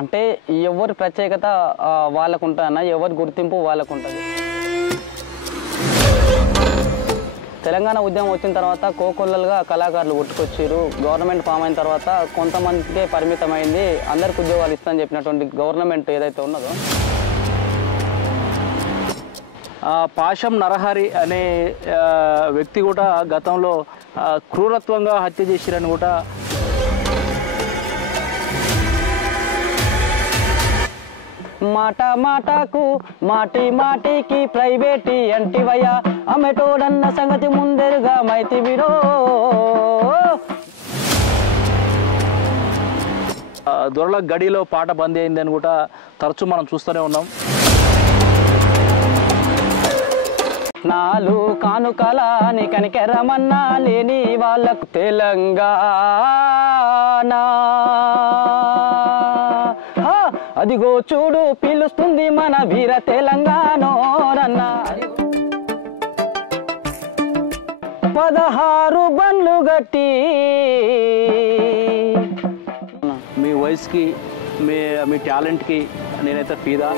అంటే ఎవరి ప్రత్యేకత వాళ్ళకు ఉంటుందన్న, ఎవరి గుర్తింపు వాళ్ళకు ఉంటుంది. తెలంగాణ ఉద్యమం వచ్చిన తర్వాత కోకొల్లలుగా కళాకారులు పుట్టుకొచ్చారు. గవర్నమెంట్ ఫామ్ అయిన తర్వాత కొంతమందికే పరిమితమైంది, అందరికి ఉద్యోగాలు ఇస్తామని చెప్పినటువంటి గవర్నమెంట్ ఏదైతే ఉన్నదో. పాశం నరహరి అనే వ్యక్తి కూడా గతంలో క్రూరత్వంగా హత్య చేసిరని కూడా మాట మాటకు మాటి మాటికి ప్రైవేటీ అంటివయ్యా, అమెటోడన్న సంగతి ముందెరుగా మైతివిరో. దొరల గడిలో పాట బంద్ అయిందని కూడా తరచూ మనం చూస్తూనే ఉన్నాం. నాలు కానుకలాని కనికెరమన్నా లేని వాళ్ళకు తెలంగాణ అదిగో చూడు పిలుస్తుంది మన వీర తెలంగాణోరన్న. 16 బండ్లు గట్టి మీ వయసుకి మీ టాలెంట్కి నేనైతే ఫీదా.